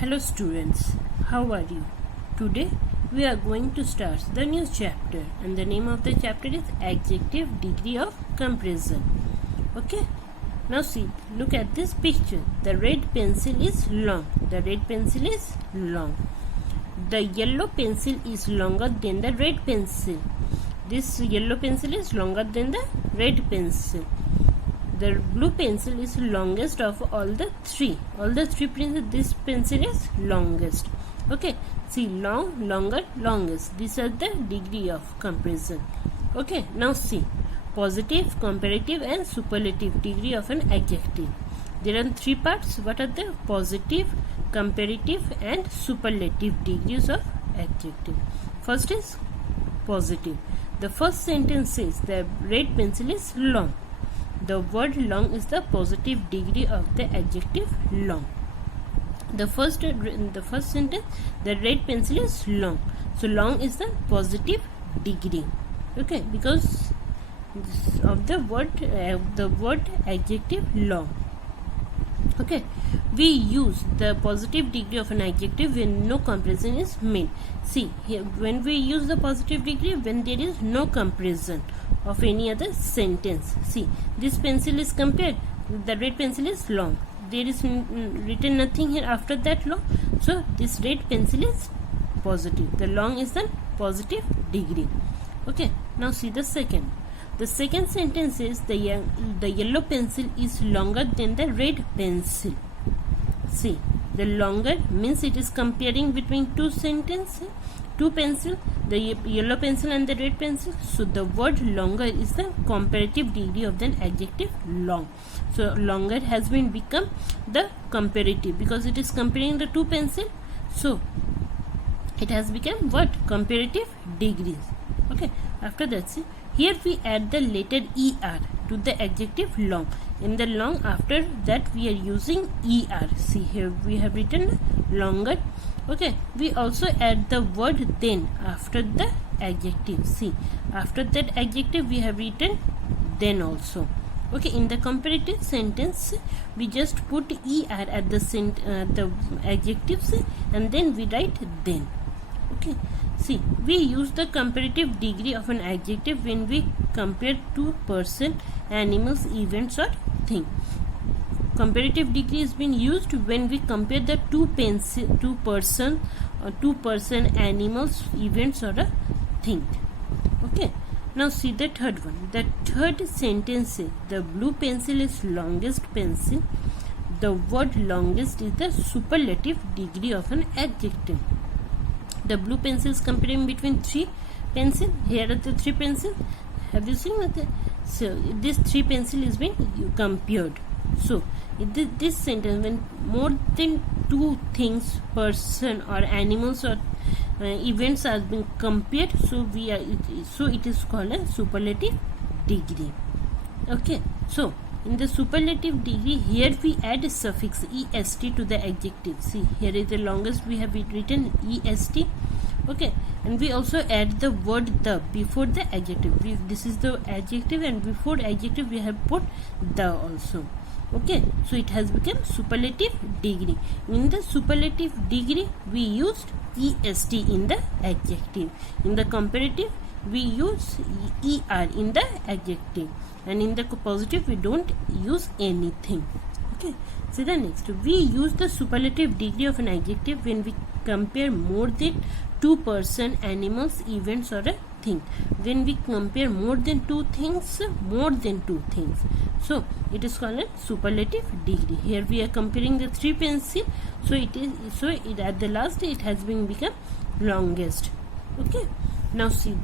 Hello students, how are you? Today we are going to start the new chapter and the name of the chapter is Adjective Degree of Comparison. Okay, now see, look at this picture. The red pencil is long. The red pencil is long. The yellow pencil is longer than the red pencil. This yellow pencil is longer than the red pencil. The blue pencil is longest of all the three. All the three pencils, this pencil is longest. Okay, see, long, longer, longest. These are the degree of comparison. Okay, now see, positive, comparative and superlative degree of an adjective. There are three parts. What are the positive, comparative and superlative degrees of adjective? First is positive. The first sentence says the red pencil is long. The word long is the positive degree of the adjective long. The first sentence, the red pencil is long. So long is the positive degree. Okay, because of the word adjective long. Okay, we use the positive degree of an adjective when no comparison is made. See here, when we use the positive degree when there is no comparison of any other sentence. See, this pencil is compared, the red pencil is long. There is written nothing here after that long. So this red pencil is positive. The long is the positive degree. Okay, now see the second. The second sentence is the yellow pencil is longer than the red pencil. See, the longer means it is comparing between two pencil, the yellow pencil and the red pencil. So the word longer is the comparative degree of the adjective long. So longer has been become the comparative because it is comparing the two pencil. So it has become what? Comparative degrees. Okay, after that, see, here we add the letter er to the adjective long. In the long, after that we are using er. See, here we have written longer. Okay, we also add the word then after the adjective. See, after that adjective we have written then also. Okay, in the comparative sentence we just put er at the adjectives and then we write then. Okay, see, we use the comparative degree of an adjective when we compare two person, animals, events or thing. Comparative degree is being used when we compare the two person, animals, events or a thing. Okay, now see the third one. The third sentence says the blue pencil is longest pencil. The word longest is the superlative degree of an adjective. The blue pencil is comparing between three pencils. Here are the three pencils. Have you seen that? So this three pencil is being compared. So this sentence, when more than two things, person or animals or events are being compared, so it is called a superlative degree. Okay, so in the superlative degree, here we add a suffix est to the adjective. See, here is the longest we have written est. Okay, and we also add the word the before the adjective. This is the adjective and before adjective we have put the also. Okay, so it has become superlative degree. In the superlative degree we used est in the adjective. In the comparative we use er in the adjective, and in the positive we don't use anything. Okay, so the next, we use the superlative degree of an adjective when we compare more than two person, animals, events or a thing. When we compare more than two things, so it is called a superlative degree. Here we are comparing the three pencil, so it at the last it has been become longest. Okay, now see,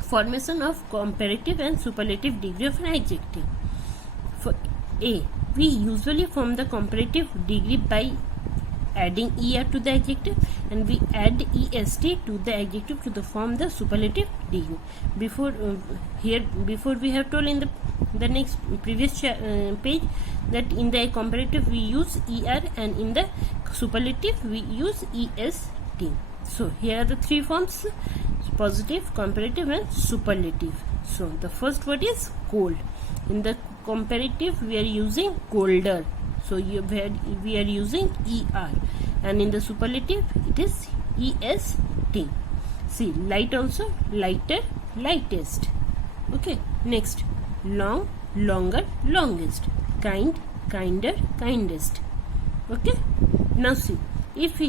formation of comparative and superlative degree of an adjective. For A, we usually form the comparative degree by adding er to the adjective, and we add est to the adjective to form the superlative degree. Before we have told in the next previous page that in the comparative we use er and in the superlative we use est. So here are the three forms: positive, comparative and superlative. So the first word is cold. In the comparative we are using colder. so we are using er, and in the superlative it is est. See, light also, lighter, lightest. Okay, next, long, longer, longest, kind, kinder, kindest. Okay, now see, if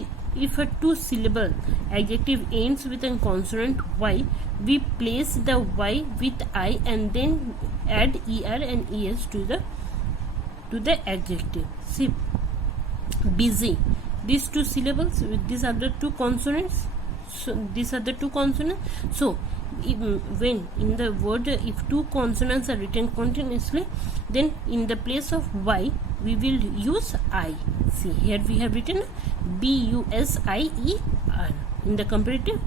a two syllable adjective ends with a consonant y, we place the y with I and then add er and es to the adjective. See, busy, these two syllables, these are the two consonants. So these are the two consonants. So when in the word, if two consonants are written continuously, then in the place of y we will use I. See, here we have written busier in the comparative,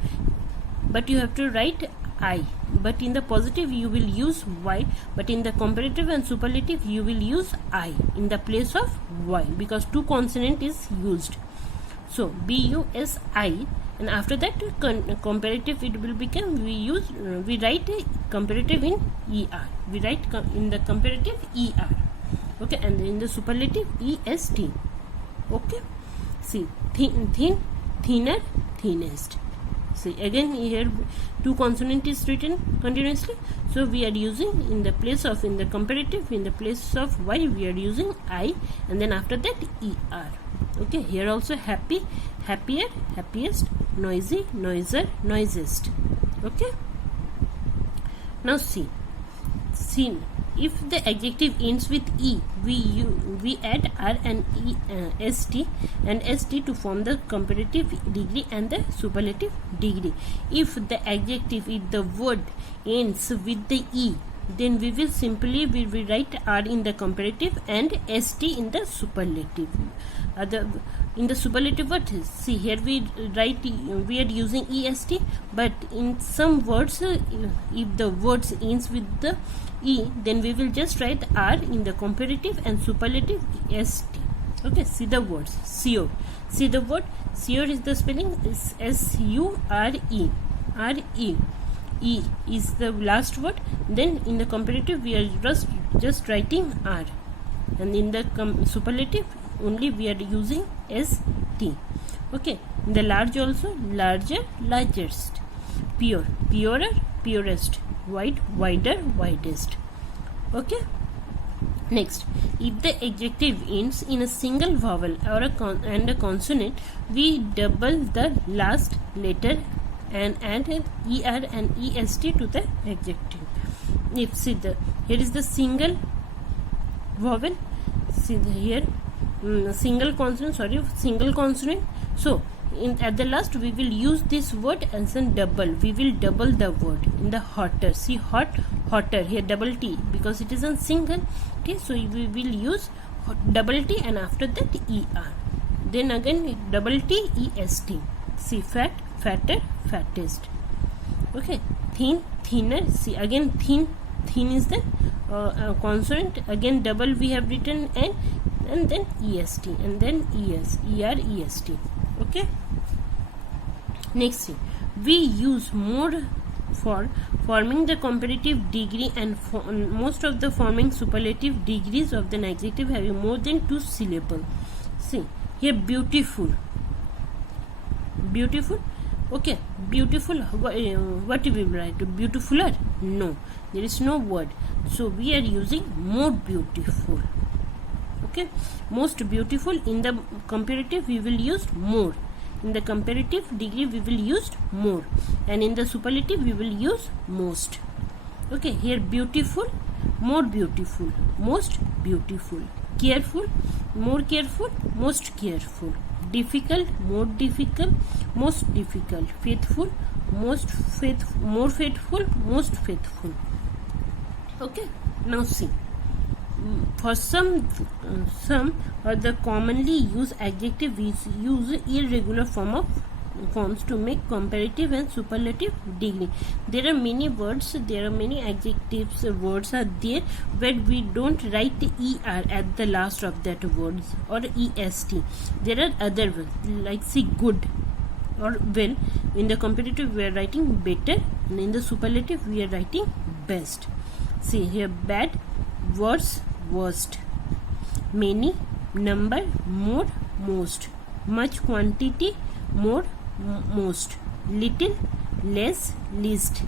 but you have to write I. But in the positive you will use y, but in the comparative and superlative you will use I in the place of y, because two consonant is used. So busi, and after that comparative it will become, we write a comparative in er, we write in the comparative er. Okay, and in the superlative est. Okay, see, thin, thinner, thinnest. See, again here two consonant is written continuously, so we are using in the place of, in the comparative, in the place of y we are using I, and then after that er. Okay, here also happy, happier, happiest, noisy, noiser, noisiest. Okay, now see, if the adjective ends with e, we add r and st to form the comparative degree and the superlative degree. If the adjective, if the word ends with the e, then we will write r in the comparative and st in the superlative. In the superlative word, see, here we are using est, but in some words if the words ends with the e, then we will just write r in the comparative and superlative st. Okay, see the words sure. See the word sure is the spelling is sure, re. E is the last word. Then in the comparative we are just writing r, and in the superlative only we are using st. Okay, in the large also, larger, largest, pure, purer, purest, wide, wider, widest. Okay, next, if the adjective ends in a single vowel or and a consonant, we double the last letter and add an er and est to the adjective. If see here is the single vowel, see here single consonant, so at the last we will use this word as a double. We will double the word in the hotter. See, hot, hotter, here double t, because it is a single. Okay, so we will use double t and after that er, then again double t est. See, fat, fatter, fattest. Okay, thin, thinner. See, again thin is the consonant, again double we have written, and then est, and then est. Okay, next thing, we use more for forming the comparative degree, and most of the forming superlative degrees of the adjective having more than two syllables. See here, beautiful. Okay, beautiful, what we will write? Beautifuler? No, there is no word, so we are using more beautiful. Okay, most beautiful. In the comparative we will use more, in the comparative degree we will use more, and in the superlative we will use most. Okay, here beautiful, more beautiful, most beautiful, careful, more careful, most careful, difficult, more difficult, most difficult, faithful, most faithful, more faithful, most faithful. Okay, now see, for some or the commonly used adjective use irregular forms to make comparative and superlative degree. There are many words, there are many adjectives, words are there where we don't write er at the last of that words or est. There are other ones like see, good or well. In the comparative we are writing better, and in the superlative we are writing best. See here, bad, worse, worst, many, number, more, most, much, quantity, more, most, little, less, least,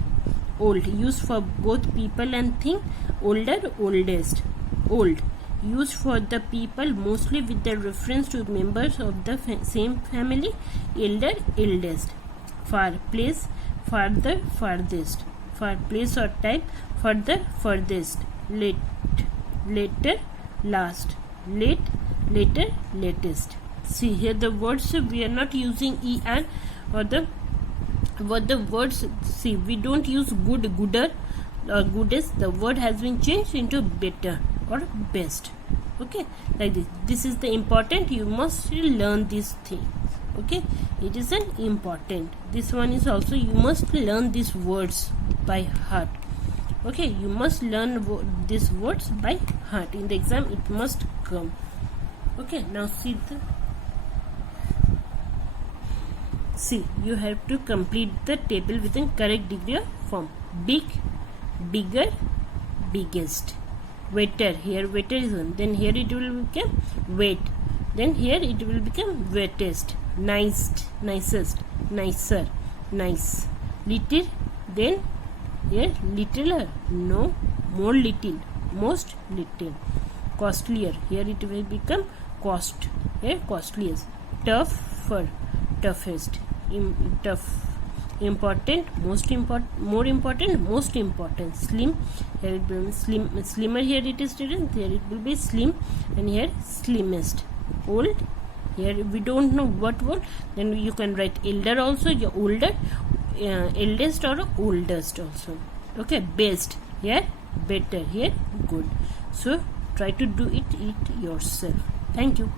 old, used for both people and thing, older, oldest, old, used for the people mostly with the reference to members of the same family, elder, eldest, far, place, farther, farthest, far, place or type, further, furthest, late, later, last, late, later, latest. See here the words, we are not using er or the words, see, we don't use good, gooder or goodest. The word has been changed into better or best. Okay, like this is the important, you must learn this thing. Okay, it is an important. This one is also, you must learn these words by heart. Okay, you must learn these words by heart. In the exam it must come. Okay, now see, you have to complete the table within correct degree or form. Big, bigger, biggest. Waiter, here waiter is one, then here it will become weight, then here it will become wettest. Nice, nicest, nicer, nice. Little, then here littler, no, more little, most little. Costlier, here it will become cost, here costliest. Tougher, toughest. Tough, important, most important, more important, most important. Slim, here it will be slimmer, here it is written, here it will be slim, and here slimmest. Old, here we don't know what word, then you can write elder also, your older, eldest or oldest also. Okay, best, here better, here good. So try to do it yourself. Thank you.